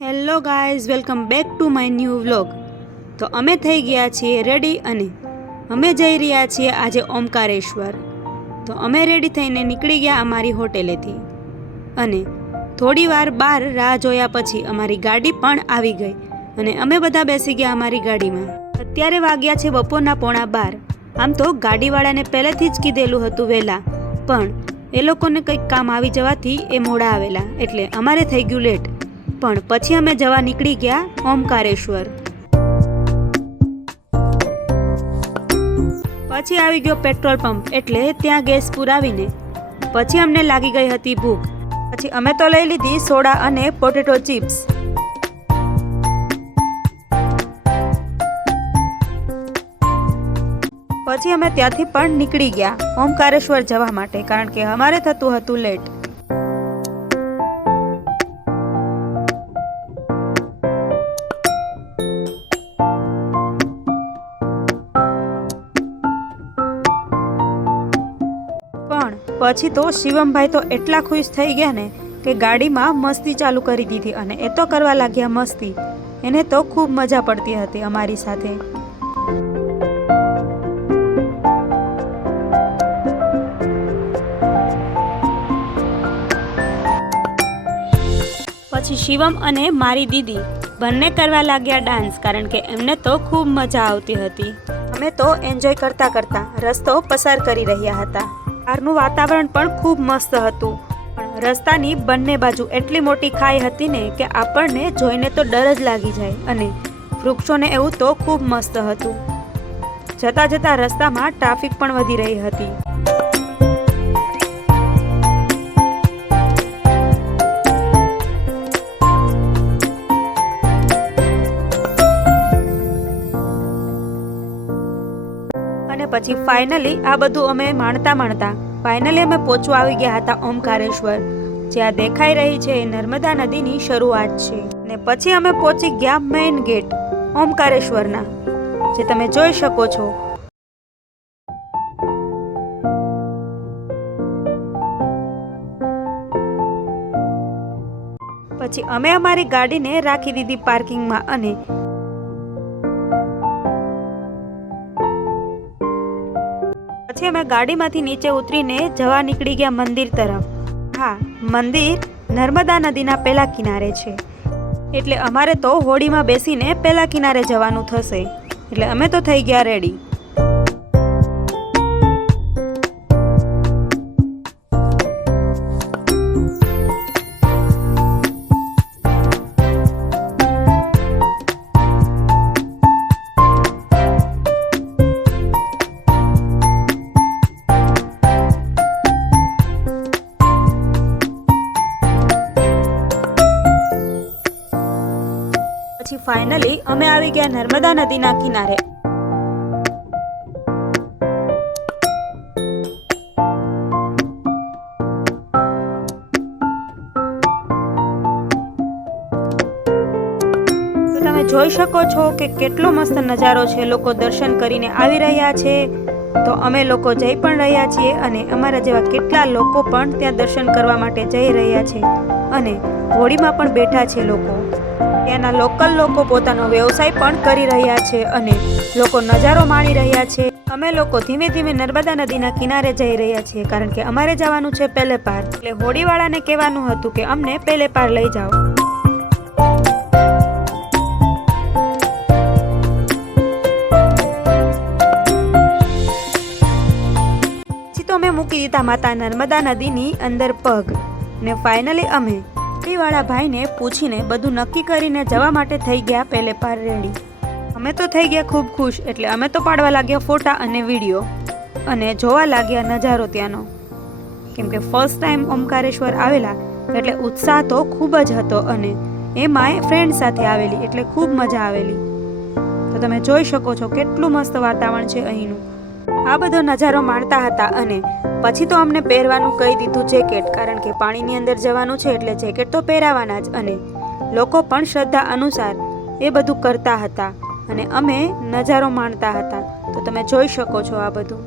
Hello guys, welcome back to my new vlog. તો અમે થઈ ગયા છીએ રેડી અને અમે જઈ રહ્યા છીએ આજે ઓમકારેશ્વર. તો અમે રેડી થઈને નીકળી ગયા અમારી હોટેલેથી અને થોડી વાર બહાર રાહ જોયા પછી અમારી ગાડી પણ આવી ગઈ અને અમે બધા બેસી ગયા અમારી ગાડીમાં. અત્યારે વાગ્યા છે બપોરના 11:15. આમ તો ગાડીવાળાને પહેલેથી જ કીધેલું હતું વહેલા, પણ એ લોકોને કંઈક કામ આવી જવાથી એ મોડા આવેલા એટલે અમારે થઈ ગયું લેટ. પણ પછી અમે જવા નીકળી ગયા ઓમકારેશ્વર. પછી આવી ગયો પેટ્રોલ પંપ એટલે ત્યાં ગેસ પુરાવીને પછી અમને લાગી ગઈ હતી ભૂખ. પછી અમે તો લઈ લીધી સોડા અને પોટેટો ચિપ્સ. પછી અમે ત્યાંથી પણ નીકળી ગયા ઓમકારેશ્વર જવા માટે, કારણ કે અમારે થતું હતું લેટ. પછી તો શિવમભાઈ તો એટલા ખુશ થઈ ગયા ને કે ગાડીમાં મસ્તી ચાલુ કરી દીધી અને એ તો કરવા લાગ્યા મસ્તી. એને તો ખૂબ મજા પડતી હતી અમારી સાથે. પછી શિવમ અને મારી દીદી બંને કરવા લાગ્યા ડાન્સ, કારણ કે એમને તો ખૂબ મજા આવતી હતી. અમે તો એન્જોય કરતા કરતા રસ્તો પસાર કરી રહ્યા હતા. બહારનું વાતાવરણ પણ ખૂબ મસ્ત હતું, પણ રસ્તાની બંને બાજુ એટલી મોટી ખાઈ હતી ને કે આપણને જોઈને તો ડર જ લાગી જાય. અને વૃક્ષોને એવું તો ખૂબ મસ્ત હતું. જતા જતા રસ્તામાં ટ્રાફિક પણ વધી રહી હતી. અને પછી ફાઇનલી આ બધું અમે માણતા ફાઇનલી અમે પહોંચવા આવી ગયા હતા ઓમકારેશ્વર. જ્યાં દેખાઈ રહી છે નર્મદા નદીની શરૂઆત છે. ને પછી અમે પહોંચી ગયા મેઇન ગેટ ઓમકારેશ્વરના, જે તમે જોઈ શકો છો. પછી અમે અમારી ગાડીને રાખી દીધી પાર્કિંગમાં અને પછી અમે ગાડીમાંથી નીચે ઉતરીને જવા નીકળી ગયા મંદિર તરફ. હા, મંદિર નર્મદા નદીના પેલા કિનારે છે, એટલે અમારે તો હોડીમાં બેસીને પેલા કિનારે જવાનું થશે. એટલે અમે તો થઈ ગયા રેડી. પછી ફાઇનલી અમે આવી ગયા નર્મદા નદીના કિનારે. તો તમે જોઈ શકો છો કે કેટલો મસ્ત નજારો છે. લોકો દર્શન કરીને આવી રહ્યા છે, તો અમે લોકો જઈ પણ રહ્યા છીએ અને અમારા જેવા કેટલા લોકો પણ ત્યાં દર્શન કરવા માટે જઈ રહ્યા છે અને હોડીમાં પણ બેઠા છે લોકો. ત્યાંના લોકલ લોકો પોતાનો વ્યવસાય પણ કરી રહ્યા છે અને લોકો નજારો માણી રહ્યા છે. અમે લોકો ધીમે ધીમે નર્મદા નદીના કિનારે જઈ રહ્યા છીએ, કારણ કે અમારે જવાનું છે પેલે પાર. એટલે હોડીવાળાને કહેવાનું હતું કે અમને પેલે પાર લઈ જાઓ. પછી તો અમે મૂકી દીધા માતા નર્મદા નદીની અંદર પગ ને ફાઇનલી અમે વાળા ભાઈને પૂછીને બધું નક્કી કરીને જવા માટે થઈ ગયા પેલે પાર રેડી. અમે તો થઈ ગયા ખૂબ ખુશ, એટલે અમે તો પાડવા લાગ્યા ફોટા અને વિડીયો અને જોવા લાગ્યા નજારો ત્યાંનો. કેમ કે ફર્સ્ટ ટાઈમ ઓમકારેશ્વર આવેલા એટલે ઉત્સાહ તો ખૂબ જ હતો અને એમાંય ફ્રેન્ડ સાથે આવેલી એટલે ખૂબ મજા આવેલી. તો તમે જોઈ શકો છો કેટલું મસ્ત વાતાવરણ છે અહીંનું. આ બધો નજારો માણતા હતા અને પછી તો અમને પહેરવાનું કહી દીધું જેકેટ, કારણ કે પાણીની અંદર જવાનું છે એટલે જેકેટ તો પહેરાવાના જ. અને લોકો પણ શ્રદ્ધા અનુસાર એ બધું કરતા હતા અને અમે નજારો માણતા હતા. તો તમે જોઈ શકો છો આ બધું.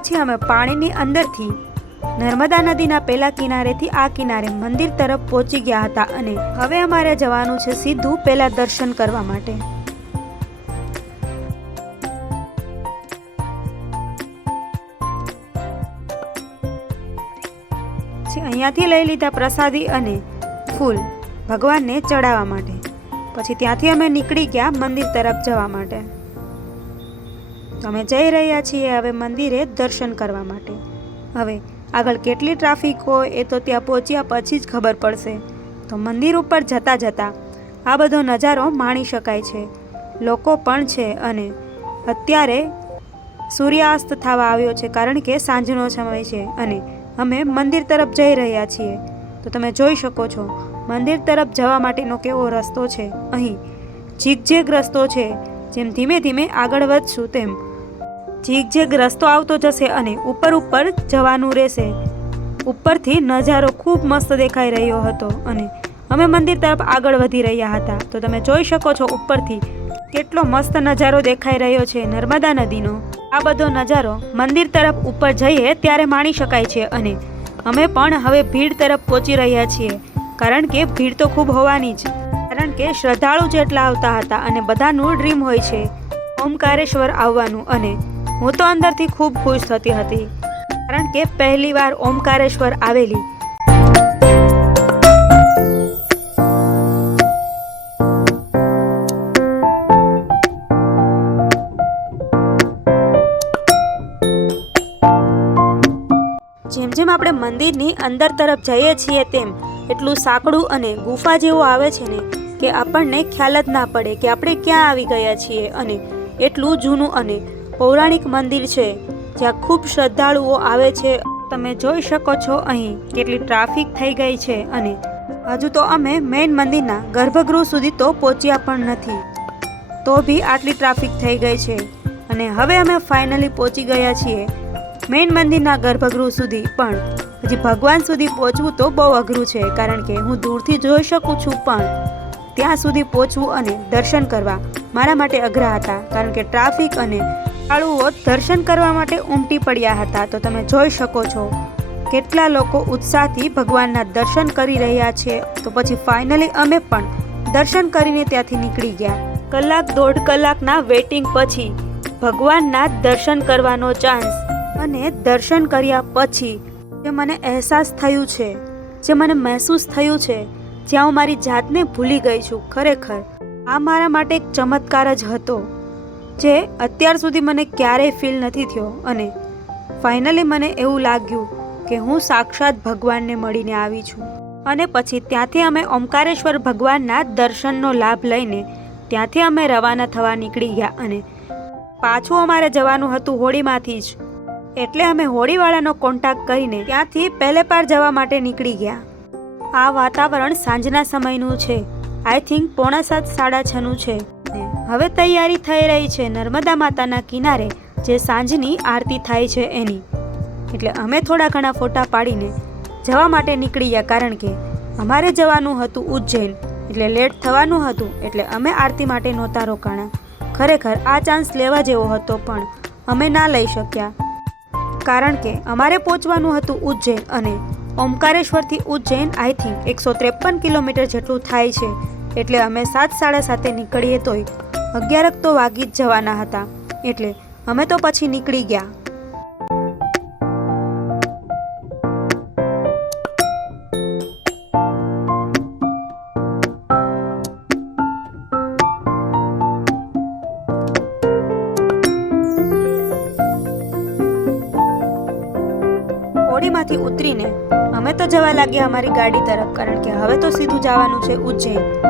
પછી અમે પાણીની અંદરથી નર્મદા નદીના પેલા કિનારેથી આ કિનારે મંદિર તરફ પહોંચી ગયા હતા અને હવે અમારે જવાનું છે સીધું પેલા દર્શન કરવા માટે. અહીંયાથી લઈ લીધા પ્રસાદી અને ફૂલ ભગવાનને ચડાવવા માટે. પછી ત્યાંથી અમે નીકળી ગયા મંદિર તરફ જવા માટે. તો અમે જઈ રહ્યા છીએ હવે મંદિરે દર્શન કરવા માટે. હવે આગળ કેટલી ટ્રાફિક હોય એ તો ત્યાં પહોંચ્યા પછી જ ખબર પડશે. તો મંદિર ઉપર જતાં જતાં આ બધો નજારો માણી શકાય છે. લોકો પણ છે અને અત્યારે સૂર્યાસ્ત થવા આવ્યો છે કારણ કે સાંજનો સમય છે અને અમે મંદિર તરફ જઈ રહ્યા છીએ. તો તમે જોઈ શકો છો મંદિર તરફ જવા માટેનો કેવો રસ્તો છે. અહીં ઝીગઝેગ રસ્તો છે. જેમ ધીમે ધીમે આગળ વધશું તેમ ઝીગઝેગ રસ્તો આવતો જશે અને ઉપર ઉપર જવાનું રહેશે. ઉપરથી નજારો ખૂબ મસ્ત દેખાઈ રહ્યો હતો અને અમે મંદિર તરફ આગળ વધી રહ્યા હતા. તો તમે જોઈ શકો છો ઉપરથી કેટલો મસ્ત નજારો દેખાઈ રહ્યો છે નર્મદા નદીનો. આ બધો નજારો મંદિર તરફ ઉપર જઈએ ત્યારે માણી શકાય છે અને અમે પણ હવે ભીડ તરફ પહોંચી રહ્યા છીએ કારણ કે ભીડ તો ખૂબ હોવાની જ. કારણ કે શ્રદ્ધાળુ જેટલા આવતા હતા અને બધાનું ડ્રીમ હોય છે ઓમકારેશ્વર આવવાનું અને હું તો અંદરથી ખૂબ ખુશ થતી હતી કારણ કે પહેલી વાર ઓમકારેશ્વર આવેલી. જેમ જેમ આપણે મંદિરની અંદર તરફ જઈએ છીએ તેમ એટલું સાંકડું અને ગુફા જેવું આવે છે ને કે આપણને ખ્યાલ જ ના પડે કે આપણે ક્યાં આવી ગયા છીએ. અને એટલું જૂનું અને પૌરાણિક મંદિર છે જ્યાં ખૂબ શ્રદ્ધાળુઓ આવે છે. તમે જોઈ શકો છો અહીં કેટલી ટ્રાફિક થઈ ગઈ છે અને હજુ તો અમે મેઇન મંદિરના ગર્ભગૃહ સુધી તો પહોંચ્યા પણ નથી તો બી આટલી ટ્રાફિક થઈ ગઈ છે. અને હવે અમે ફાઇનલી પહોંચી ગયા છીએ મેઇન મંદિરના ગર્ભગૃહ સુધી. પણ હજી ભગવાન સુધી પહોંચવું તો બહુ અઘરું છે કારણ કે હું દૂરથી જોઈ શકું છું પણ ત્યાં સુધી પહોંચવું અને દર્શન કરવા મારા માટે અઘરા હતા કારણ કે ટ્રાફિક અને શ્રદ્ધાળુઓ દર્શન કરવા માટે ઉમટી પડ્યા હતા. તો તમે જોઈ શકો છો કેટલા લોકો ઉત્સાહથી ભગવાનના દર્શન કરી રહ્યા છે. તો પછી ફાઇનલી અમે પણ દર્શન કરીને ત્યાંથી નીકળી ગયા. કલાક દોઢ કલાકના વેઇટિંગ પછી ભગવાનના દર્શન કરવાનો ચાન્સ અને દર્શન કર્યા પછી જે મને અહેસાસ થયું છે, જે મને મહેસૂસ થયું છે, જ્યાં હું મારી જાતને ભૂલી ગઈ છું. ખરેખર આ મારા માટે એક ચમત્કાર જ હતો જે અત્યાર સુધી મને ક્યારેય ફીલ નથી થયો. અને ફાઇનલી મને એવું લાગ્યું કે હું સાક્ષાત ભગવાનને મળીને આવી છું. અને પછી ત્યાંથી અમે ઓમકારેશ્વર ભગવાનના દર્શનનો લાભ લઈને ત્યાંથી અમે રવાના થવા નીકળી ગયા. અને પાછું અમારે જવાનું હતું હોડીમાંથી જ એટલે અમે હોડીવાળાનો કોન્ટેક્ટ કરીને ત્યાંથી પહેલે પાર જવા માટે નીકળી ગયા. આ વાતાવરણ સાંજના સમયનું છે. આઈ થિંક 6:45 6:30 છે. હવે તૈયારી થઈ રહી છે નર્મદા માતાના કિનારે જે સાંજની આરતી થાય છે એની. એટલે અમે થોડા ઘણા ફોટા પાડીને જવા માટે નીકળી ગયા કારણ કે અમારે જવાનું હતું ઉજ્જૈન એટલે લેટ થવાનું હતું એટલે અમે આરતી માટે નહોતા રોકાણા. ખરેખર આ ચાન્સ લેવા જેવો હતો પણ અમે ના લઈ શક્યા કારણ કે અમારે પહોંચવાનું હતું ઉજ્જૈન અને ઓમકારેશ્વરથી ઉજ્જૈન આઈ થિંક 153 કિલોમીટર જેટલું થાય છે. એટલે અમે 7 7:30 નીકળીએ તોય 11 તો વાગી જ જવાના હતા. એટલે અમે તો પછી નીકળી ગયા. હોડીમાંથી ઉતરીને અમે તો જવા લાગ્યા અમારી ગાડી તરફ કારણ કે હવે તો સીધું જવાનું છે ઉજ્જૈન.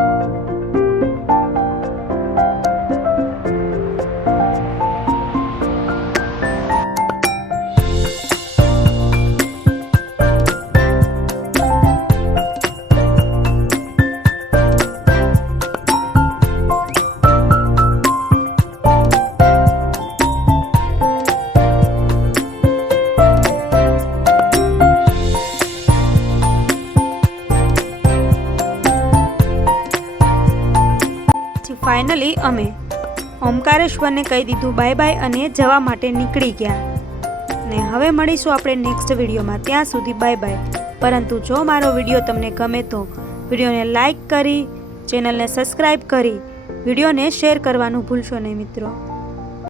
ફાઇનલી અમે ઓમકારેશ્વરને કહી દીધું બાય બાય અને જવા માટે નીકળી ગયા. ને હવે મળીશું આપણે નેક્સ્ટ વિડીયોમાં. ત્યાં સુધી બાય બાય. પરંતુ જો મારો વિડીયો તમને ગમે તો વિડીયોને લાઈક કરી, ચેનલને સબસ્ક્રાઈબ કરી, વિડીયોને શેર કરવાનું ભૂલશો નહીં મિત્રો.